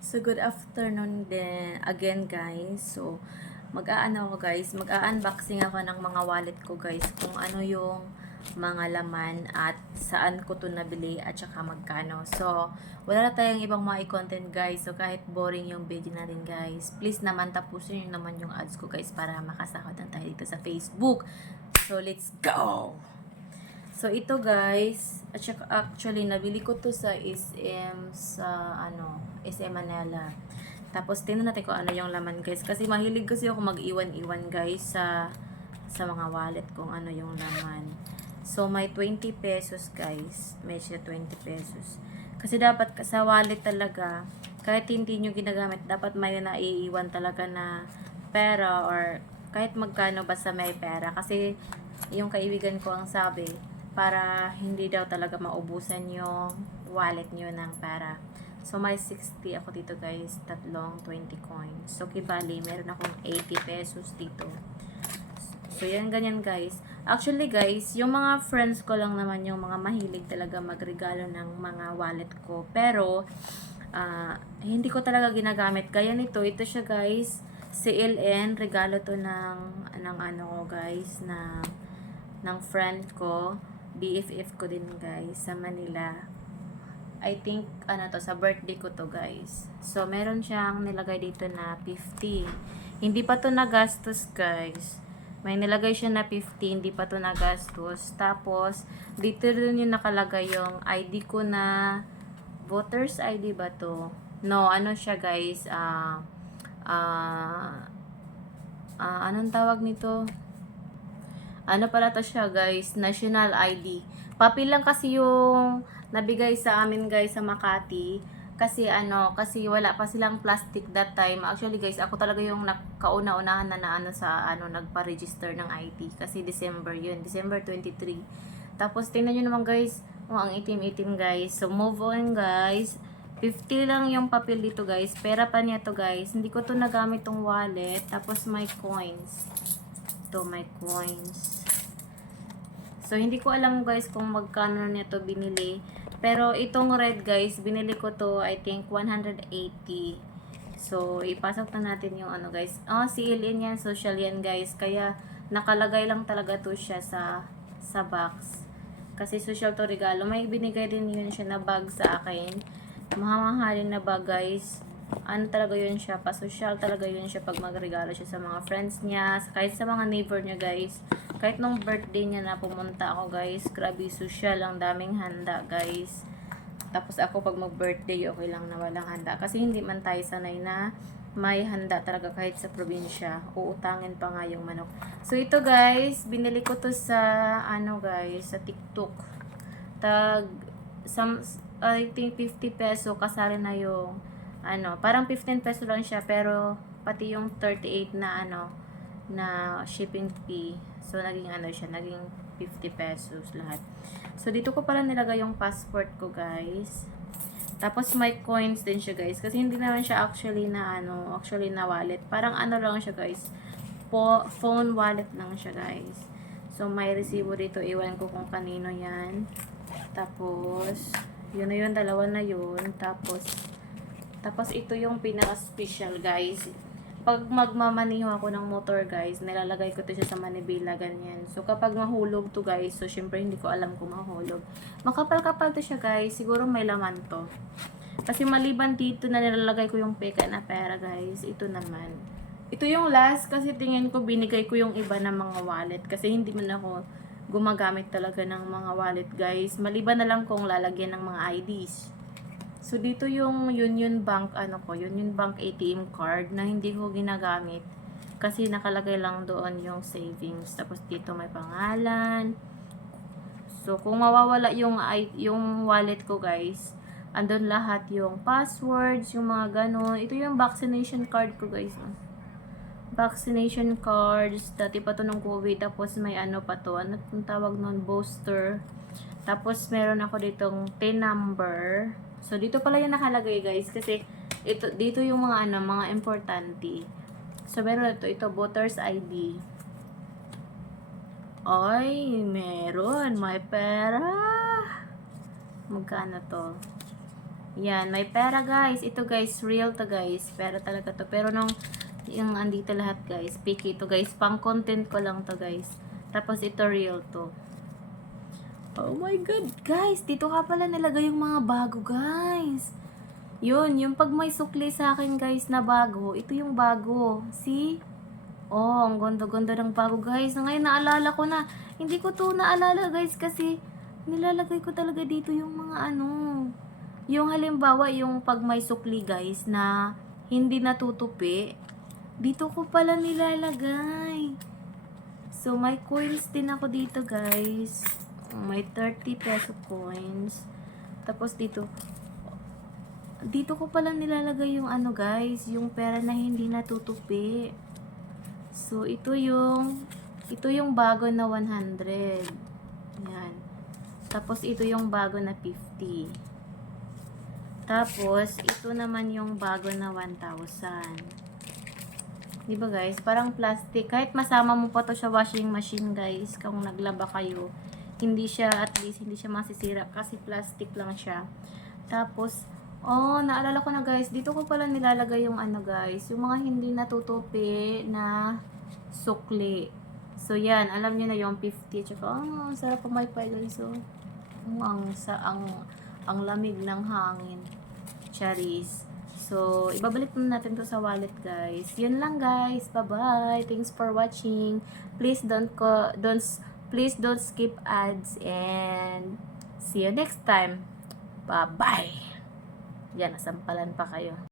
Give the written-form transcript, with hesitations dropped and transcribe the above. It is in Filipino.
So, good afternoon din again, guys. So, mag-unboxing ako ng mga wallet ko, guys, kung ano yung mga laman at saan ko to nabili at saka magkano. So, wala na tayong ibang mga content, guys. So, kahit boring yung video natin, guys, please naman tapusin nyo naman yung ads ko, guys, para makasahod na tayo dito sa Facebook. So, let's go! So, ito guys, at saka actually, nabili ko to sa SM, SM Manila. Tapos, tingnan natin kung ano yung laman guys. Kasi mahilig kasi ako mag-iwan-iwan guys sa mga wallet kung ano yung laman. So, may 20 pesos guys. May siya 20 pesos. Kasi dapat sa wallet talaga, kahit hindi nyo ginagamit, dapat may naiiwan talaga na pera or kahit magkano basta may pera. Kasi, yung kaibigan ko ang sabi, para hindi daw talaga maubusan yung wallet nyo ng pera. So, may 60 ako dito guys, tatlong 20 coins. So, kibali, meron akong 80 pesos dito. So, yan ganyan guys. Actually guys, yung mga friends ko lang naman yung mga mahilig talaga magregalo ng mga wallet ko. Pero, hindi ko talaga ginagamit. Gaya nito, ito siya guys, CLN, regalo to ng ano ko guys, ng friend ko. BFF ko din guys sa Manila. I think sa birthday ko to guys. So meron siyang nilagay dito na 50. Hindi pa to nagastos guys. May nilagay siya na 50, hindi pa to nagastos. Tapos dito rin yung nakalagay yung ID ko na voters ID ba to? No, ano siya guys? Anong tawag nito? Ano pala to siya guys, national ID. Papel lang kasi yung nabigay sa amin guys sa Makati. Kasi wala pa silang plastic that time. Actually guys, ako talaga yung kauna-unahan na nagpa-register ng ID. Kasi December yun, December 23. Tapos tingnan nyo naman guys, ang itim-itim guys. So move on guys. 50 lang yung papel dito guys. Pera pa niya to guys. Hindi ko to nagamit tong wallet. Tapos may coins. Ito, may coins. So, hindi ko alam guys kung magkano nito binili. Pero itong red guys, binili ko to I think 180. So, ipasok na natin yung ano guys. CLN yan, social yan guys. Kaya, nakalagay lang talaga to siya sa box. Kasi social to regalo. May binigay din yun siya na bag sa akin. Mahamahalin na bag guys. Ano talaga yun siya, pa-social talaga yun siya pag magregalo siya sa mga friends niya, kahit sa mga neighbor niya guys. Kahit nung birthday niya na pumunta ako guys, grabe social, ang daming handa guys. Tapos ako pag mag-birthday, okay lang na walang handa. Kasi hindi man tayo sanay na may handa talaga kahit sa probinsya. Uutangin pa nga yung manok. So ito guys, binili ko to sa guys, sa TikTok. I think 50 peso kasali na yung parang 15 peso lang siya pero pati yung 38 na shipping fee. So naging naging 50 pesos lahat. So dito ko pala nilagay yung passport ko, guys. Tapos may coins din siya, guys, kasi hindi naman siya actually na wallet. Parang lang siya, guys. Phone wallet lang siya, guys. So may resibo dito, iwan ko kung kanino 'yan. Tapos yun na yun, dalawa na yun. Tapos ito yung pinaka-special guys. Pag magmamaniho ako ng motor guys, nilalagay ko to siya sa manibela, ganyan. So kapag mahulog to guys, so syempre hindi ko alam kung mahulog. Makapal-kapal to siya guys, siguro may laman to. Kasi maliban dito na nilalagay ko yung peka na pera guys, ito naman. Ito yung last kasi tingin ko binigay ko yung iba ng mga wallet. Kasi hindi man ako gumagamit talaga ng mga wallet guys. Maliban na lang kung lalagyan ng mga IDs. So, dito yung Union Bank, Union Bank ATM card na hindi ko ginagamit. Kasi nakalagay lang doon yung savings. Tapos, dito may pangalan. So, kung mawawala yung wallet ko, guys, andun lahat yung passwords, yung mga gano'n. Ito yung vaccination card ko, guys. Vaccination cards. Dati pa to ng COVID. Tapos, may pa to. Ano yung tawag nun? Booster. Tapos, meron ako ditong PIN number. So, dito pala yung nakalagay, guys. Kasi, dito yung mga mga importante. So, meron ito, voters ID. Ay, meron. May pera. Magkano to? Yan, may pera guys. Ito guys, real to guys. Pera talaga to. Pero nung yung andito lahat guys, fake ito guys. Pang content ko lang to guys. Tapos ito real to. Oh my god, guys. Dito ka pala nilagay yung mga bago guys. Yun, yung pag may sukli sa akin guys na bago, ito yung bago. See? Oh, ang ganda-ganda ng bago guys. Ngayon naalala ko na. Hindi ko to naalala guys kasi nilalagay ko talaga dito yung mga ano. Yung halimbawa, yung pag may sukli guys na hindi natutupi, dito ko pala nilalagay. So, may coins din ako dito guys. May 30 peso coins. Tapos dito ko pala nilalagay yung ano guys, yung pera na hindi natutupi. So, ito yung bago na 100. Yan. Tapos, ito yung bago na 50. Tapos, ito naman yung bago na 1,000. Diba guys? Parang plastic. Kahit masama mo pa to sa washing machine guys, kung naglaba kayo, at least, hindi siya masisira kasi plastic lang siya. Tapos, naalala ko na guys, dito ko pala nilalagay yung ano guys, yung mga hindi natutupi na sukli. So, yan. Alam niyo na yung 50. Tsaka, sarap pa may guys. So, ang lamig ng hangin. Charis. So, ibabalik na natin to sa wallet, guys. Yun lang, guys. Bye-bye. Thanks for watching. Please please don't skip ads and see you next time. Bye-bye. Yan, nasampalan pa kayo.